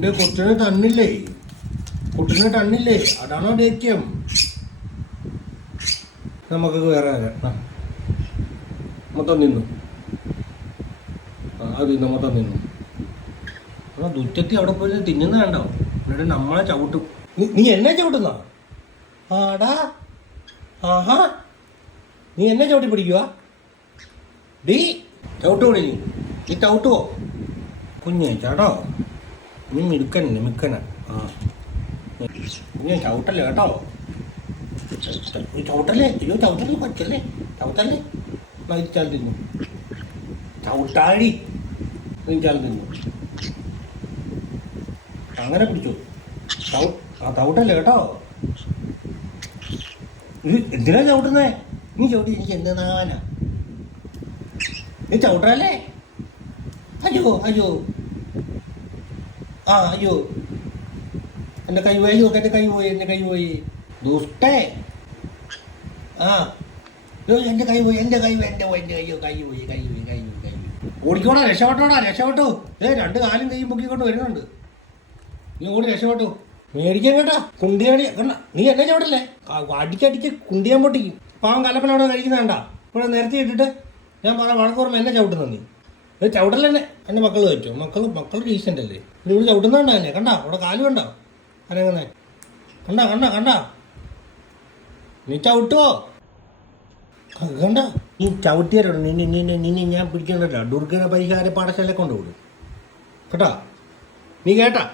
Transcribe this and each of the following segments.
എന്റെ കൊച്ചിന് തന്നില്ലേ? കുട്ടിന് തന്നില്ലേ? അതാണോ ദൈക്യം നമുക്ക് വേറെ. മൊത്തം നിന്നു അത് തിന്നു മൊത്തം നിന്നു ദുറ്റത്തി അവിടെ പോയി തിന്നുന്ന കണ്ടോ? എന്നിട്ട് നമ്മളെ ചവിട്ടും. നീ- നീ എന്നെ ചവിട്ടുന്നോ? ആടാ. ആഹാ. നീ എന്നെ ചവിട്ടി പിടിക്കുക ഡീ ചവിട്ടുകൂടി നീ? നീ ചവിട്ടുവോ? കുഞ്ഞേ ചേട്ടോ നീ മിടുക്കനെ. മിക്കന ആ. കുഞ്ഞെ ചവിട്ടല്ലേ കേട്ടോ? നീ ചവിട്ടല്ലേ അയ്യോ ചവിട്ടല്ലേ? പറ്റല്ലേ ചവിട്ടല്ലേ നയിച്ചാൽ തിന്നു ചവിട്ടാഴി നീ ചാൽ തിന്നു അങ്ങനെ പിടിച്ചു. ആ ചവിട്ടല്ലേ കേട്ടോ? ഇത് എന്തിനാ ചവിട്ടുന്നേ? നീ ചവിട്ടി എനിക്ക് എന്താനാ നീ ചവിട്ടല്ലേ? അയ്യോ അയ്യോ. ആ അയ്യോ. എന്റെ കൈ പോയി നോക്ക് എന്റെ കൈ പോയി എന്റെ കൈ പോയി. ദുഷ്ടേ. ആ. അയ്യോ എന്റെ കൈ പോയി എന്റെ കൈ എന്റെ പോയി എന്റെ കയ്യോ കൈ പോയി കൈ പോയി കൈ പോയി കൈ പോയി. ഓടിക്കോടാ രക്ഷപ്പെട്ടോടാ രക്ഷപ്പെട്ടു. ഏ രണ്ട് കാലും കൈ പൊക്കിക്കൊണ്ട് വരുന്നുണ്ട്. നീ ഓടി രക്ഷപ്പെട്ടു. മേടിക്കാൻ കേട്ടാ കുണ്ടിയാടി. കണ്ട നീ എന്നെ ചവിട്ടല്ലേ? ക- അടിക്കടിക്ക് കുണ്ടിയാൻ പൊട്ടിക്കും. പാവം കലപ്പന അവിടെ കഴിക്കുന്നതാണ്ടാ ഇവിടെ നിരത്തി ഇട്ടിട്ട് ഞാൻ പറഞ്ഞ വഴക്കോർമ്മ എന്നെ ചവിട്ടുന്നു നീ. ഇത് ചവിട്ടലെന്നെ എന്റെ മക്കൾ പറ്റും. മക്കൾ മക്കൾ ഡീസന്റ് അല്ലേ? ഇത് ഇവിടെ ചവിട്ടുന്നുണ്ടോ എന്നെ? കണ്ടാ? അവിടെ കാൽ കണ്ടോ? അനങ്ങനെ കണ്ടാ കണ്ടാ കണ്ടാ? നീ ചവിട്ടുവോ കണ്ട? നീ ചവിട്ടിയാരോട് നിന്നെ നിന്നെ നിന്നെ ഞാൻ പിടിക്കണ്ടല്ലോ. ദുർഗന പരിഹാര പാഠശാല കൊണ്ടുവിടും കേട്ടാ? നീ കേട്ടാ?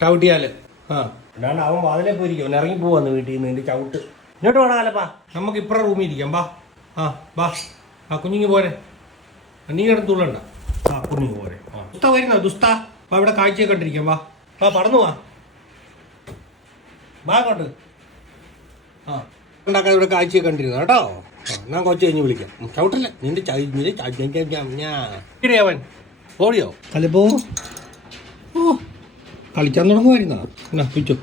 ചവിട്ടിയാൽ. ആ. അല്ലാണ്ട് അവൻ വാതിലെ പോയിരിക്കും. അവൻ ഇറങ്ങി പോവാന്ന് വീട്ടിൽ നിന്ന് എന്റെ ചവിട്ട്. ഇങ്ങോട്ട് വേണം അല്ലപ്പാ നമുക്ക് ഇപ്പറ റൂമിൽ ഇരിക്കാം. ബാ. ആ ബാ. ആ കുഞ്ഞിങ്ങി പോരെ. നീ കിടത്തുള്ളണ്ട ആ കുഞ്ഞു പോരെ. ആ. ദുസ്ത വരുന്ന? ദുസ്ത വാ ഇവിടെ കാഴ്ച കണ്ടിരിക്കാം വാ. വാ പടന്നു വാ. വാ അങ്ങോട്ട്. ആ. ഉണ്ടാക്കാൻ ഇവിടെ കാഴ്ച കണ്ടിരുന്നു? കേട്ടോ? ആ ഞാൻ കൊച്ചു കഴിഞ്ഞ് വിളിക്കാം. ചവിട്ടില്ല? നിന്റെ. ഇടിയേ അവൻ. ഓടിയോ? കളിപ്പോ ഓ കളിക്കാൻ തുടങ്ങുമായിരുന്നാ? എന്നാ പിച്ചു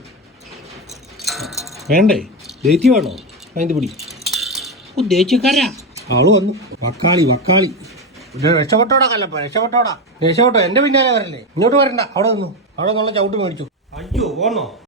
വേണ്ടേ? ദേത്തി വേണോ? അതിന്റെ പിടി. ഓ ദേച്ചിക്കാരാ ആൾ വന്നു. വക്കാളി വക്കാളി. രക്ഷപ്പെട്ടോടാ കല്ലപ്പ രക്ഷപ്പെട്ടോടാ. രക്ഷപ്പെട്ടോ. എന്റെ പിന്നാലെ വരല്ലേ. ഇങ്ങോട്ട് വരണ്ട. അവിടെ നിന്നു. അവിടെ നിന്നുള്ള ചവിട്ട് മേടിച്ചു. അയ്യോ പോന്നോ?